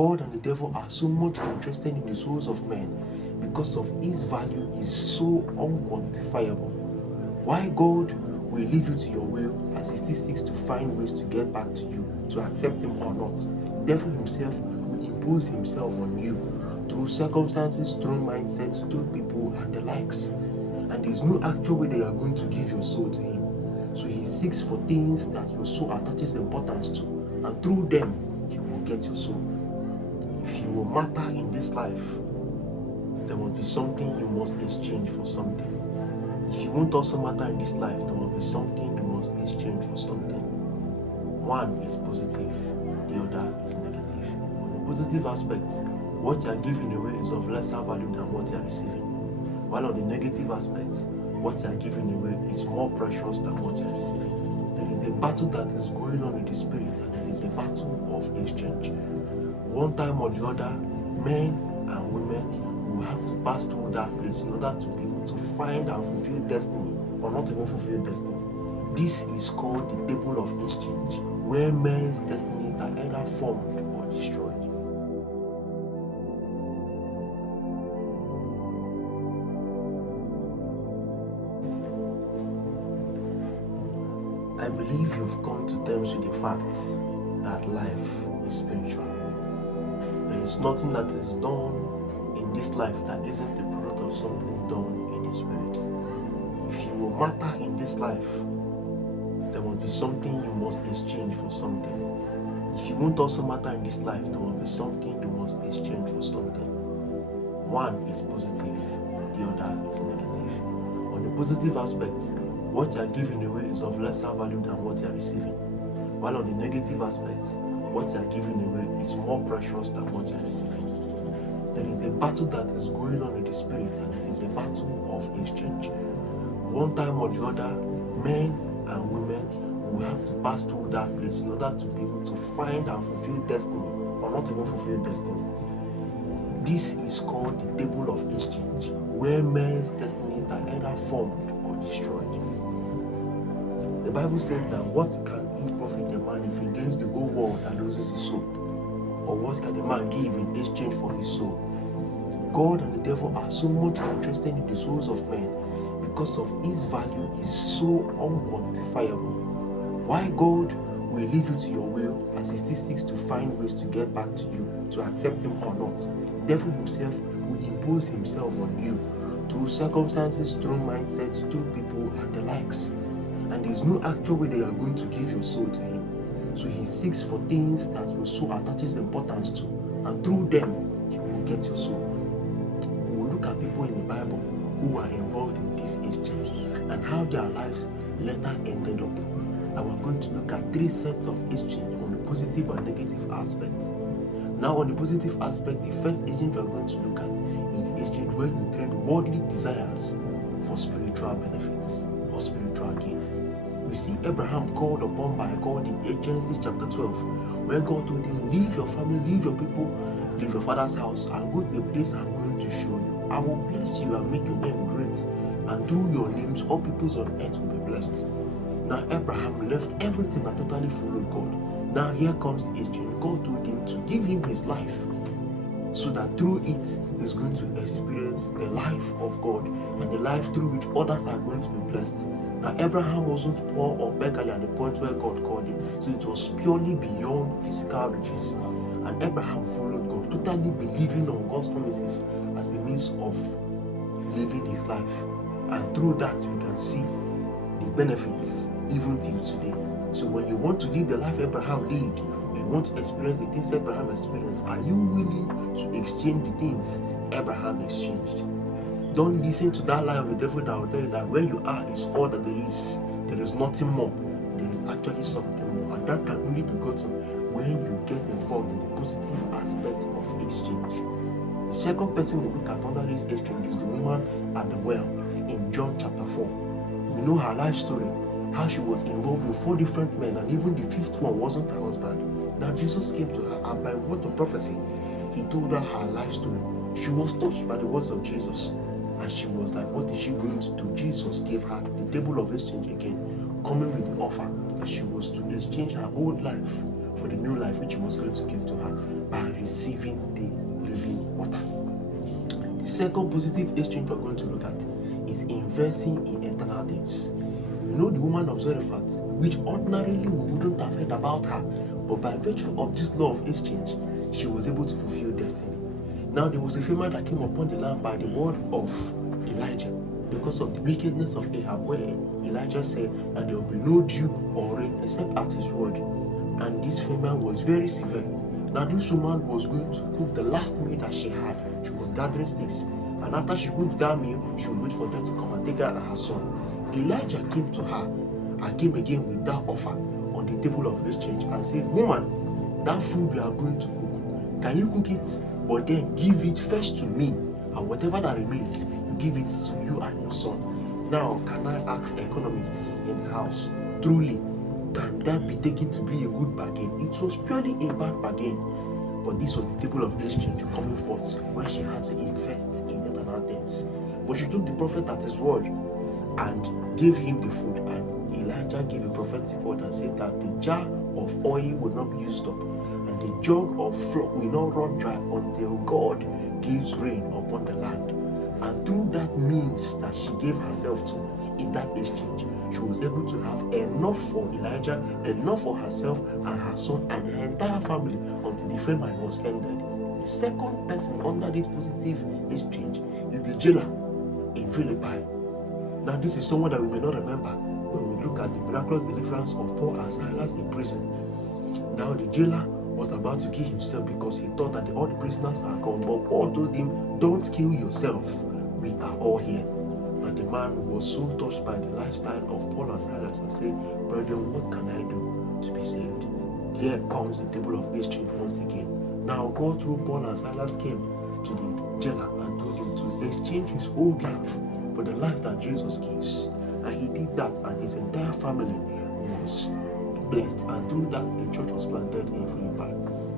God and the devil are so much interested in the souls of men because of his value is so unquantifiable. Why God will leave you to your will as he still seeks to find ways to get back to you, to accept him or not. The devil himself will impose himself on you through circumstances, through mindsets, through people and the likes. And there's no actual way that you are going to give your soul to him. So he seeks for things that your soul attaches importance to, and through them he will get your soul. If you will matter in this life, there must be something you must exchange for something. If you won't also matter in this life, there must be something you must exchange for something. One is positive, the other is negative. On the positive aspects, what you are giving away is of lesser value than what you are receiving. While on the negative aspects, what you are giving away is more precious than what you are receiving. There is a battle that is going on in the spirit, and it is a battle of exchange. One time or the other, men and women will have to pass through that place in order to be able to find and fulfill destiny, or not even fulfill destiny. This is called the table of exchange, where men's destinies are either formed or destroyed. I believe you've come to terms with the fact that life is spiritual. There is nothing that is done in this life that isn't the product of something done in the spirit. If you will matter in this life, there must be something you must exchange for something. If you won't also matter in this life, there must be something you must exchange for something. One is positive, the other is negative. On the positive aspects, what you are giving away is of lesser value than what you are receiving. While on the negative aspects, what you are giving away is more precious than what you are receiving. There is a battle that is going on in the spirit, and it is a battle of exchange. One time or the other, men and women will have to pass through that place in order to be able to find and fulfill destiny, or not even fulfill destiny. This is called the table of exchange, where men's destinies are either formed or destroyed. The Bible said that what can it profit a man if he gains the whole world and loses his soul? Or what can a man give in exchange for his soul? God and the devil are so much interested in the souls of men because of his value is so unquantifiable. Why God will leave you to your will as he still seeks to find ways to get back to you, to accept him or not. The devil himself will impose himself on you through circumstances, through mindsets, through people and the likes. And there's no actual way that you are going to give your soul to him. So he seeks for things that your soul attaches importance to, and through them he will get your soul. We'll look at people in the Bible who are involved in this exchange and how their lives later ended up. And we're going to look at 3 sets of exchange on the positive and negative aspects. Now on the positive aspect, the first exchange we're going to look at is the exchange where you trade worldly desires for spiritual benefits or spiritual gain. We see Abraham called upon by God in Genesis chapter 12, where God told him, leave your family, leave your people, leave your father's house, and go to a place I'm going to show you. I will bless you and make your name great, and through your names all peoples on earth will be blessed. Now Abraham left everything and totally followed God. Now here comes the exchange. God told him to give him his life, so that through it he's going to experience the life of God and the life through which others are going to be blessed. Now Abraham wasn't poor or beggarly at the point where God called him, so it was purely beyond physical riches. And Abraham followed God, totally believing on God's promises as the means of living his life. And through that we can see the benefits even till today. So when you want to live the life Abraham lived, when you want to experience the things Abraham experienced, are you willing to exchange the things Abraham exchanged? Don't listen to that lie of the devil that will tell you that where you are is all that there is. There is nothing more. There is actually something more. And that can only be gotten when you get involved in the positive aspect of exchange. The second person we look at under this exchange is the woman at the well in John chapter 4. We know her life story, how she was involved with 4 different men, and even the 5th one wasn't her husband. Now Jesus came to her, and by word of prophecy, he told her her life story. She was touched by the words of Jesus. And she was like, what is she going to do? Jesus gave her the table of exchange again, coming with the offer that she was to exchange her old life for the new life which he was going to give to her by receiving the living water. The second positive exchange we're going to look at is investing in eternal things. You know, the woman of Zarephath, which ordinarily we wouldn't have heard about her, but by virtue of this law of exchange, she was able to fulfill destiny. Now there was a famine that came upon the land by the word of Elijah because of the wickedness of Ahab, where Elijah said that there will be no dew or rain except at his word. And this famine was very severe. Now this woman was going to cook the last meal that she had. She was gathering sticks. And after she cooked that meal, she would wait for them to come and take her and her son. Elijah came to her and came again with that offer on the table of exchange and said, woman, that food you are going to cook, can you cook it? But then give it first to me, and whatever that remains, you give it to you and your son. Now, can I ask economists in the house, truly, can that be taken to be a good bargain? It was purely a bad bargain. But this was the table of exchange coming forth when she had to invest in eternal things. But she took the prophet at his word and gave him the food. And Elijah gave a prophetic word and said that the jar of oil will not be used up, and the jug of flour will not run dry until God gives rain upon the land. And through that means that she gave herself to in that exchange, she was able to have enough for Elijah, enough for herself and her son and her entire family until the famine was ended. The second person under this positive exchange is the jailer in Philippi. Now this is someone that we may not remember when we look at the miraculous deliverance of Paul and Silas in prison. Now the jailer was about to kill himself because he thought that all the prisoners are gone, but Paul told him, don't kill yourself, we are all here. And the man was so touched by the lifestyle of Paul and Silas and said, brethren, what can I do to be saved? Here comes the table of exchange once again. Now God through Paul and Silas came to the jailer and told him to exchange his old life for the life that Jesus gives. And he did that, and his entire family was blessed, and through that a church was planted in Philippi.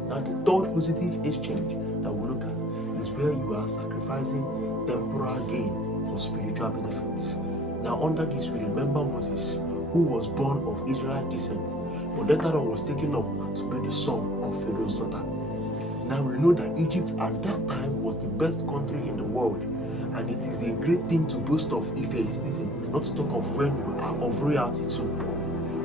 Now the third positive exchange that we look at is where you are sacrificing temporal gain for spiritual benefits. Now under this we remember Moses, who was born of Israelite descent, but later on was taken up to be the son of Pharaoh's daughter. Now we know that Egypt at that time was the best country in the world, and it is a great thing to boast of if you're a citizen, not to talk of when you are of royalty too.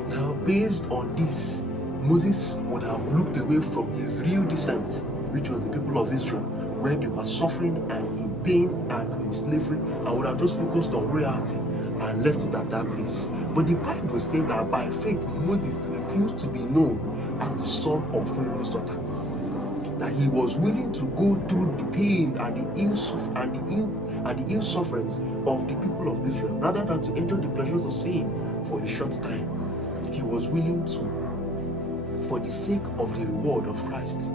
Now, based on this, Moses would have looked away from his real descent, which was the people of Israel, where they were suffering and in pain and in slavery, and would have just focused on royalty and left it at that place. But the Bible says that by faith, Moses refused to be known as the son of Pharaoh's daughter. That he was willing to go through the pain and the ill sufferings of the people of Israel, rather than to enjoy the pleasures of sin for a short time. He was willing to, for the sake of the reward of Christ,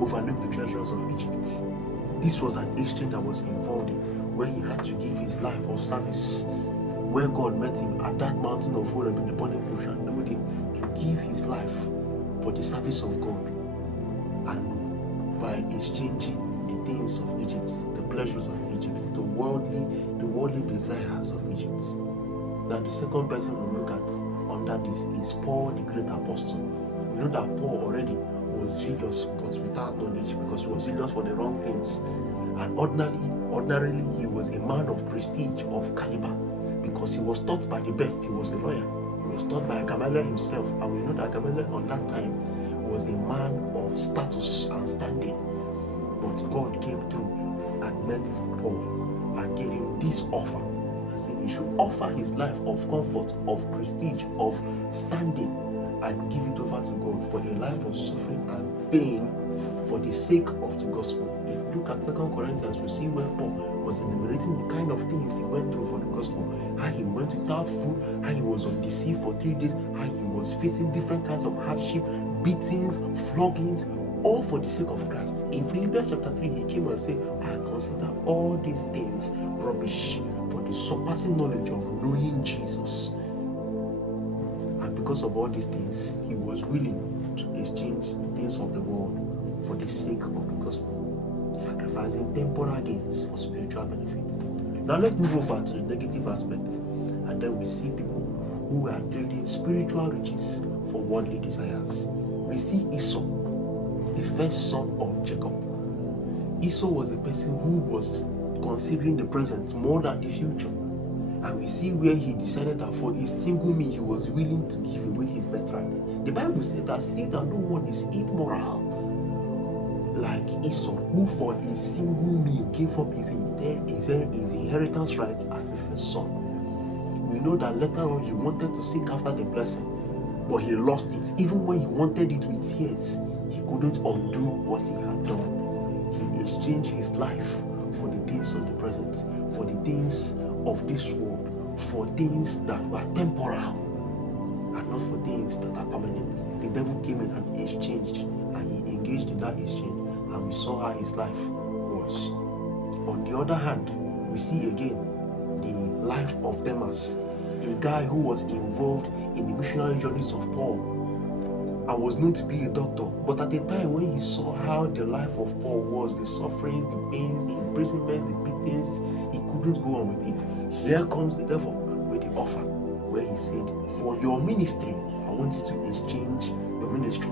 overlook the treasures of Egypt. This was an exchange that was involved in, where he had to give his life of service, where God met him at that mountain of Horeb in the burning bush and told him to give his life for the service of God, and by exchanging the things of Egypt, the pleasures of Egypt, the worldly desires of Egypt. Now the second person we look at under this is Paul, the great apostle. We know that Paul already was zealous, but without knowledge, because he was zealous for the wrong things. And ordinarily, he was a man of prestige, of caliber, because he was taught by the best. He was a lawyer. He was taught by Gamaliel himself, and we know that Gamaliel on that time was a man of status and standing. But God came through and met Paul and gave him this offer, and said he should offer his life of comfort, of prestige, of standing, and give it over to God for a life of suffering and pain for the sake of the gospel. If you look at 2 Corinthians, we see where Paul was enumerating the kind of things he went through for the gospel, how he went without food, how he was on the sea for 3 days, how he was facing different kinds of hardship, beatings, floggings, all for the sake of Christ. In Philippians chapter 3, he came and said, I consider all these things rubbish for the surpassing knowledge of knowing Jesus. And because of all these things, he was willing to exchange the things of the world for the sake of the gospel, sacrificing temporal gains for spiritual benefits. Now let's move over to the negative aspects, and then we see people who are trading spiritual riches for worldly desires. we see Esau, the first son of Jacob. Esau was a person who was considering the present more than the future. And we see where he decided that for a single meal he was willing to give away his birthright. The Bible says that see that no one is immoral like Esau, who for a single meal gave up his inheritance rights as the first son. We know that later on he wanted to seek after the blessing, but he lost it. Even when he wanted it with tears, he couldn't undo what he had done. He exchanged his life for the things of the present, for the things of this world, for things that were temporal and not for things that are permanent. The devil came in and exchanged, and he engaged in that exchange, and we saw how his life was. On the other hand, we see again the life of Demas, a guy who was involved in the missionary journeys of Paul and was known to be a doctor, but at the time when he saw how the life of Paul was, the sufferings, the pains, the imprisonment, the beatings, he couldn't go on with it. Here comes the devil with the offer, where he said, for your ministry, I want you to exchange your ministry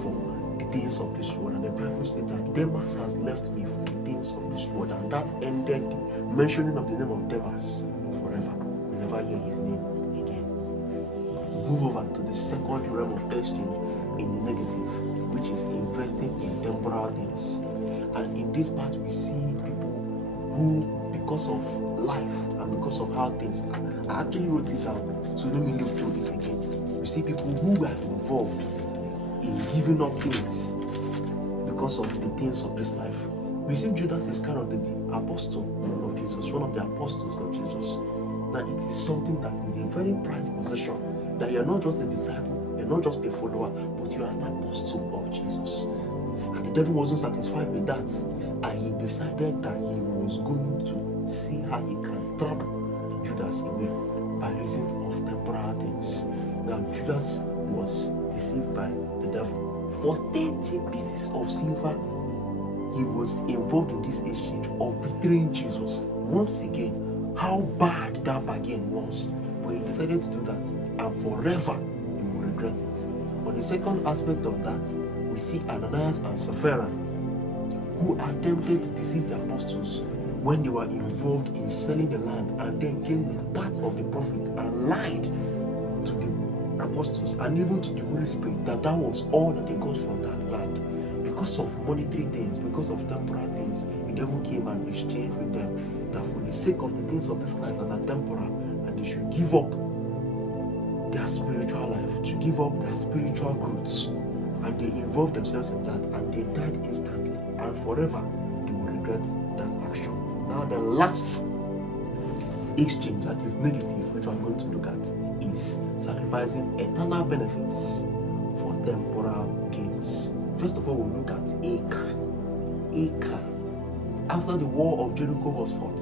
for the things of this world. And the Bible said that Demas has left me for the things of this world, and that ended the mentioning of the name of Demas forever. We never hear his name again. Move over to the second realm of exchange in the negative, which is investing in temporal things. And in this part, we see people who, because of life and because of how things are, I actually wrote it down, so let me look through it again. We see people who were involved in giving up things because of the things of this life. We see Judas Iscariot, the apostle of Jesus, one of the apostles of Jesus. Now, it is something that is a very prized possession, that you're not just a disciple, you're not just a follower, but you are an apostle of Jesus. And the devil wasn't satisfied with that, and he decided that he was going to see how he can trap Judas away by reason of temporal things. Now, Judas was deceived by the devil. For 30 pieces of silver, he was involved in this exchange of betraying Jesus. Once again, how bad that bargain was. But he decided to do that, and forever he will regret it. On the second aspect of that, we see Ananias and Sapphira, who attempted to deceive the apostles when they were involved in selling the land, and then came with part of the profits and lied to the apostles and even to the Holy Spirit that that was all that they got from that land. Because of monetary things, because of temporal things, the devil came and exchanged with them that for the sake of the things of this life that are temporal, and they should give up their spiritual life, to give up their spiritual growths. And they involved themselves in that, and they died instantly, and forever they will regret that action. Now, the last exchange that is negative, which we are going to look at, is sacrificing eternal benefits for temporal gains. First of all, we'll look at Achan. After the war of Jericho was fought,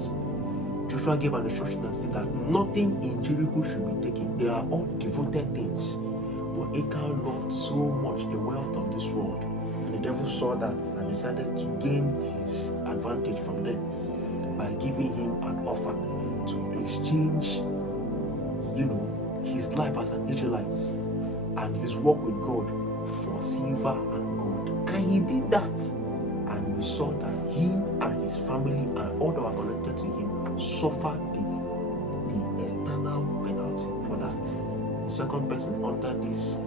Joshua gave an instruction and said that nothing in Jericho should be taken. They are all devoted things. But Achan loved so much the wealth of this world, and the devil saw that and decided to gain his advantage from them by giving him an offer to exchange, his life as an Israelite and his walk with God for silver and gold. And he did that, and we saw that him and his family and all that were connected to him suffered the eternal penalty for that. The second person under this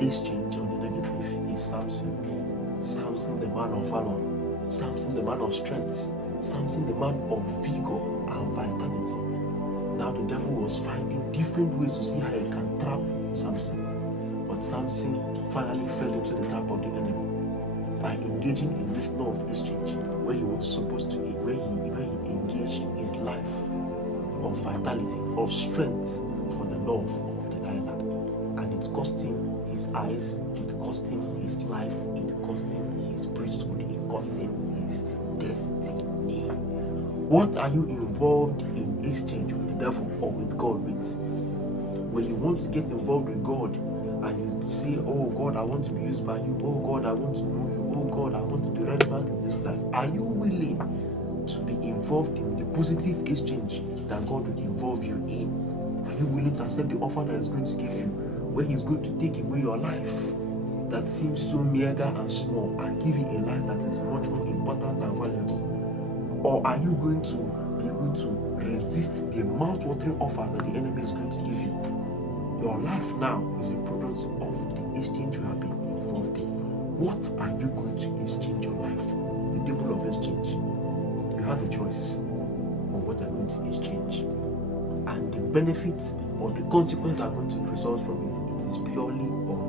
exchange on the negative is Samson. Samson, the man of valor. Samson, the man of strength. Samson, the man of vigor and vitality. Now the devil was finding different ways to see how he can trap Samson. But Samson finally fell into the trap of the enemy by engaging in this law of exchange, where he was supposed to, where he engaged his life of vitality, of strength for the love of Delilah. And it cost him his eyes, it cost him his life, it cost him his priesthood, it cost him his destiny. What are you involved in exchange with the devil or with God with? When you want to get involved with God and you say, oh God, I want to be used by you, oh God, I want to know you, oh God, I want to be relevant in this life, are you willing to be involved in the positive exchange that God will involve you in? Are you willing to accept the offer that is going to give you where he's going to take away your life that seems so meager and small and give you a life that is much more important and valuable? Or are you going to be able to resist the mouth-watering offer that the enemy is going to give you? Your life now is a product of the exchange you have been involved in. What are you going to exchange your life for? The table of exchange. You have a choice on what you're going to exchange. And the benefits or the consequences are going to result from it. It is purely on